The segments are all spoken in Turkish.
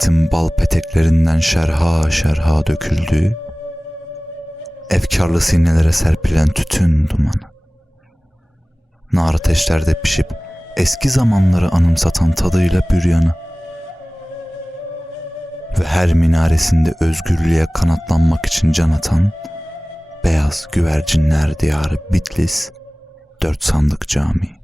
Medeniyetin bal peteklerinden şerha şerha döküldüğü, efkarlı sinelere serpilen tütün dumanı. Nar ateşlerde pişip eski zamanları anımsatan tadıyla büryanı ve her minaresinde özgürlüğe kanatlanmak için can atan beyaz güvercinler diyarı Bitlis, Dört Sandık Camii.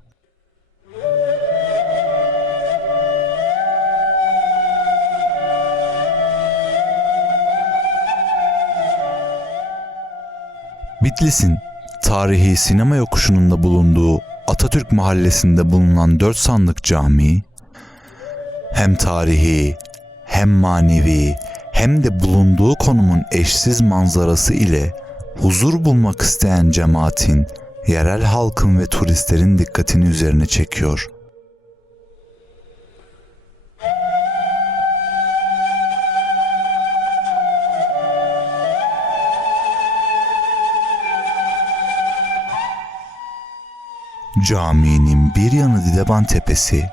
Bitlis'in tarihi sinema yokuşunun da bulunduğu Atatürk Mahallesi'nde bulunan Dört Sandık Camii hem tarihi hem manevi hem de bulunduğu konumun eşsiz manzarası ile huzur bulmak isteyen cemaatin, yerel halkın ve turistlerin dikkatini üzerine çekiyor. Caminin bir yanı Dideban Tepesi,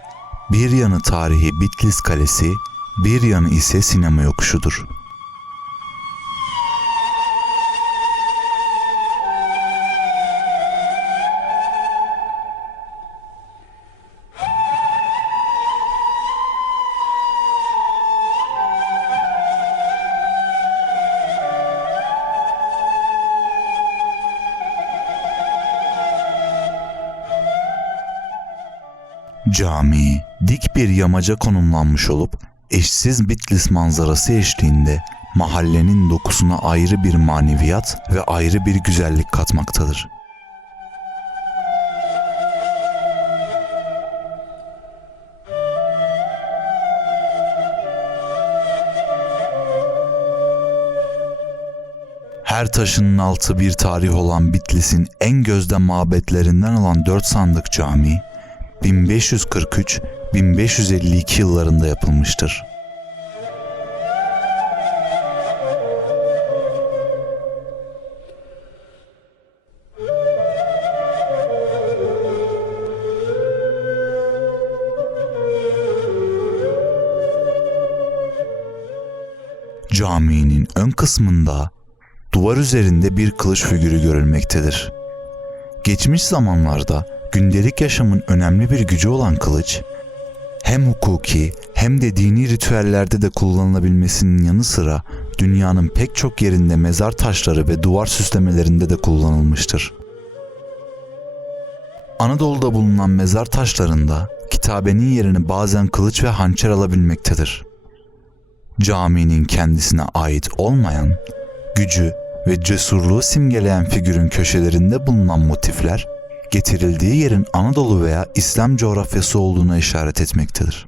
bir yanı tarihi Bitlis Kalesi, bir yanı ise sinema yokuşudur. Cami dik bir yamaca konumlanmış olup eşsiz Bitlis manzarası eşliğinde mahallenin dokusuna ayrı bir maneviyat ve ayrı bir güzellik katmaktadır. Her taşının altı bir tarih olan Bitlis'in en gözde mabetlerinden olan Dört Sandık Camii 1543-1552 yıllarında yapılmıştır. Caminin ön kısmında duvar üzerinde bir kılıç figürü görülmektedir. Geçmiş zamanlarda gündelik yaşamın önemli bir gücü olan kılıç, hem hukuki hem de dini ritüellerde de kullanılabilmesinin yanı sıra dünyanın pek çok yerinde mezar taşları ve duvar süslemelerinde de kullanılmıştır. Anadolu'da bulunan mezar taşlarında kitabenin yerini bazen kılıç ve hançer alabilmektedir. Caminin kendisine ait olmayan, gücü ve cesurluğu simgeleyen figürün köşelerinde bulunan motifler getirildiği yerin Anadolu veya İslam coğrafyası olduğuna işaret etmektedir.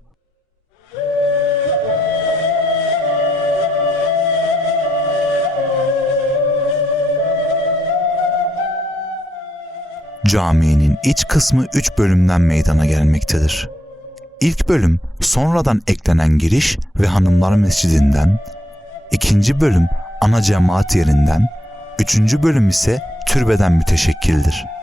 Caminin iç kısmı üç bölümden meydana gelmektedir. İlk bölüm sonradan eklenen giriş ve hanımlar mescidinden, ikinci bölüm ana cemaat yerinden, Üçüncü bölüm ise türbeden müteşekkildir.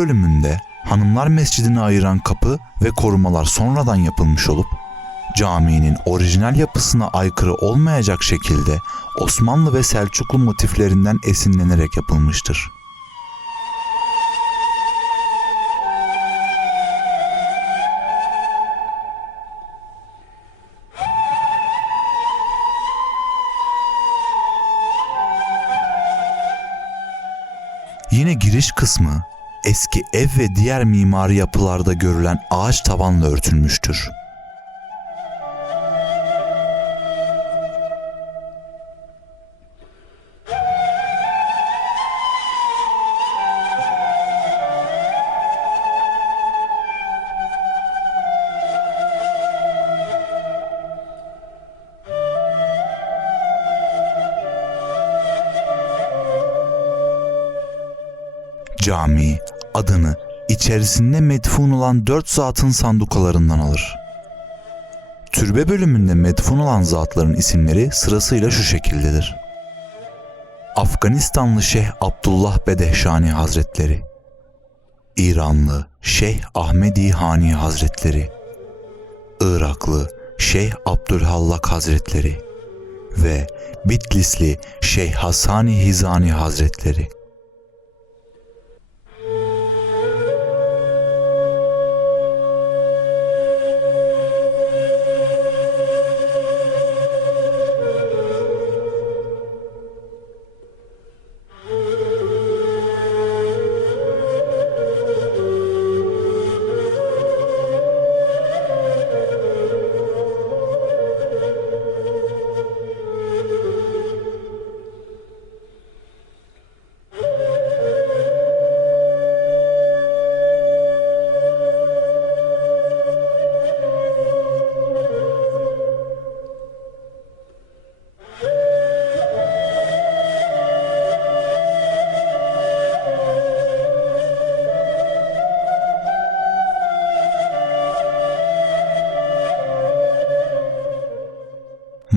Bölümünde Hanımlar Mescidini ayıran kapı ve korumalar sonradan yapılmış olup caminin orijinal yapısına aykırı olmayacak şekilde Osmanlı ve Selçuklu motiflerinden esinlenerek yapılmıştır. Yine giriş kısmı eski ev ve diğer mimari yapılarda görülen ağaç tavanla örtülmüştür. Cami adını içerisinde medfun olan dört zatın sandukalarından alır. Türbe bölümünde medfun olan zatların isimleri sırasıyla şu şekildedir. Afganistanlı Şeyh Abdullah Bedehşani Hazretleri İranlı Şeyh Ahmedi Hani Hazretleri Iraklı Şeyh Abdülhallak Hazretleri ve Bitlisli Şeyh Hasani Hizani Hazretleri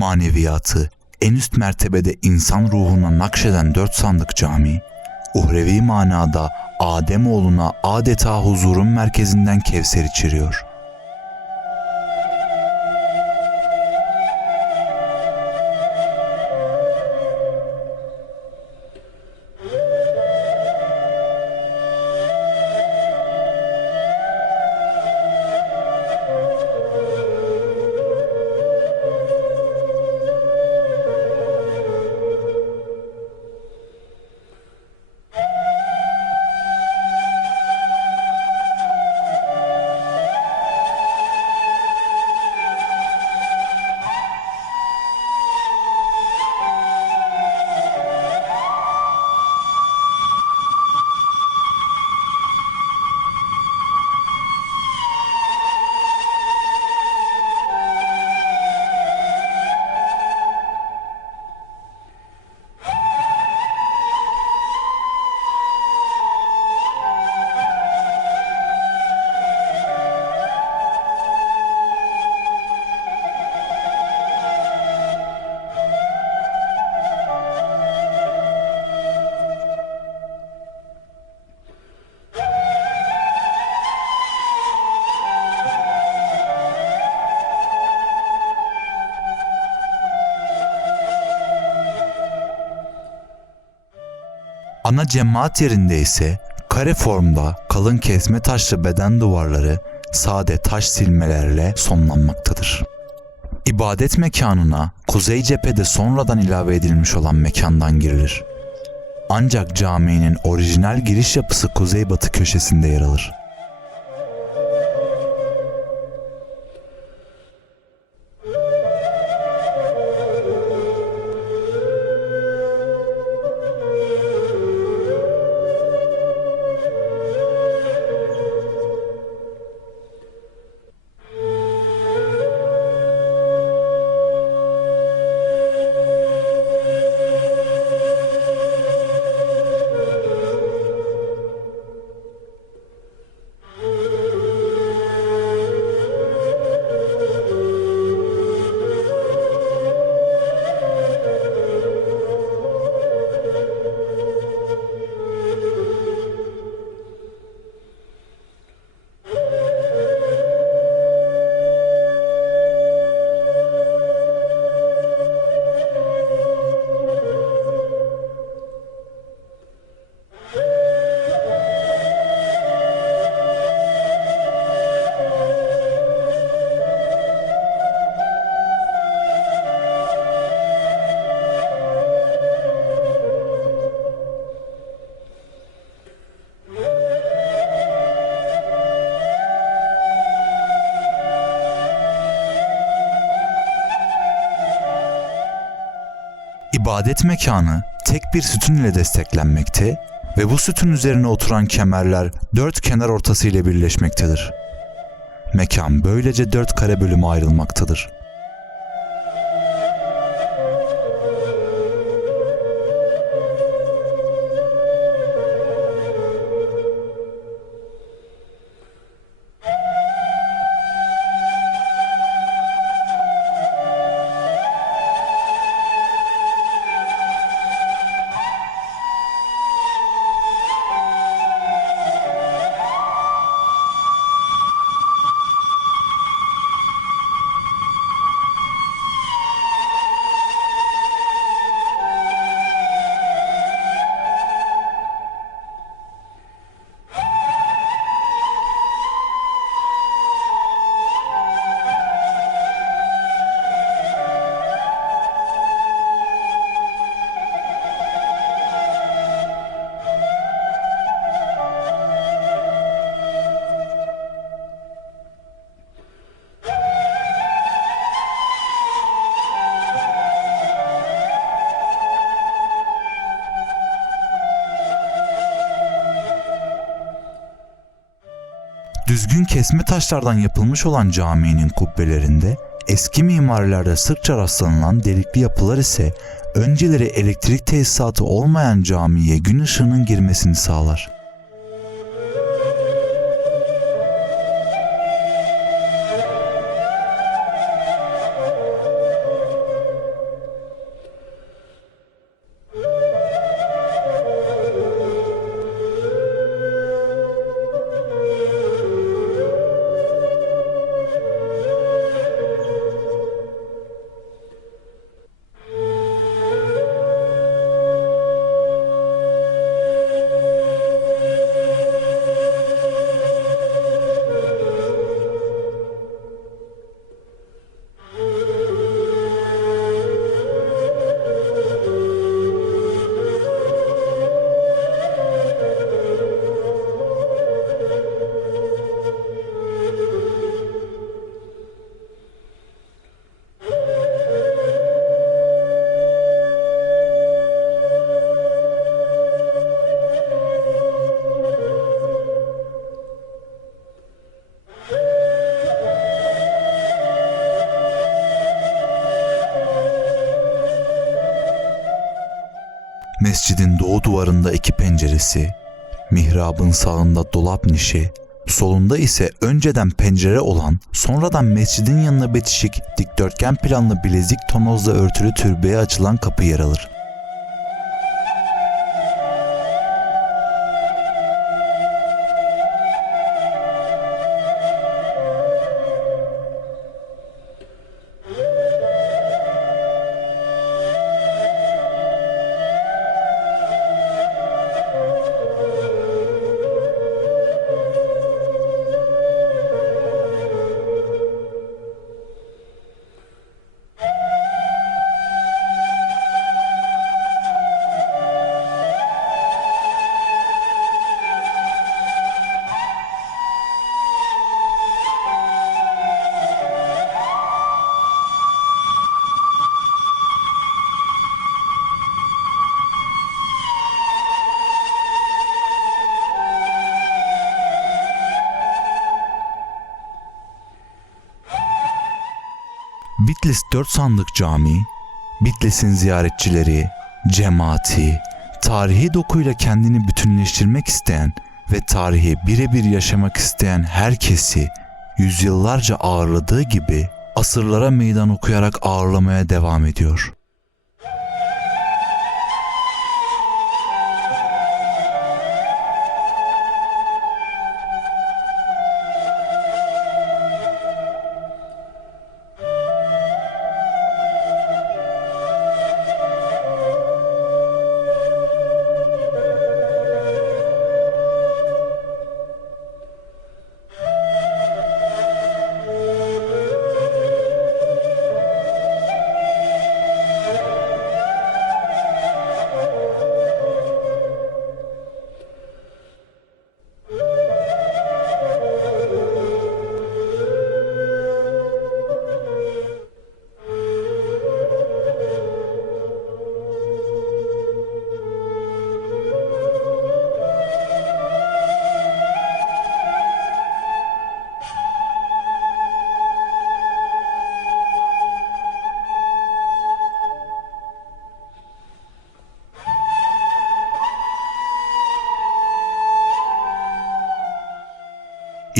maneviyatı en üst mertebede insan ruhuna nakşeden dört sandık cami, uhrevi manada Adem oğluna adeta huzurun merkezinden Kevser içiriyor. Ana cemaat yerinde ise kare formda kalın kesme taşlı beden duvarları sade taş silmelerle sonlanmaktadır. İbadet mekanına kuzey cephede sonradan ilave edilmiş olan mekandan girilir. Ancak caminin orijinal giriş yapısı kuzeybatı köşesinde yer alır. İbadet mekanı tek bir sütun ile desteklenmekte ve bu sütun üzerine oturan kemerler dört kenar ortası ile birleşmektedir. Mekan böylece dört kare bölüme ayrılmaktadır. Düzgün kesme taşlardan yapılmış olan caminin kubbelerinde eski mimarilerde sıkça rastlanılan delikli yapılar ise önceleri elektrik tesisatı olmayan camiye gün ışığının girmesini sağlar. Mescidin doğu duvarında iki penceresi, mihrabın sağında dolap nişi, solunda ise önceden pencere olan, sonradan mescidin yanına bitişik dikdörtgen planlı bilezik tonozla örtülü türbeye açılan kapı yer alır. Bitlis Dört Sandık Camii, Bitlis'in ziyaretçileri, cemaati, tarihi dokuyla kendini bütünleştirmek isteyen ve tarihi birebir yaşamak isteyen herkesi yüzyıllarca ağırladığı gibi asırlara meydan okuyarak ağırlamaya devam ediyor.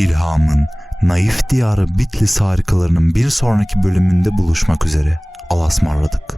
İlhamın naif diyarı Bitlis harikalarının bir sonraki bölümünde buluşmak üzere. Alasmarladık.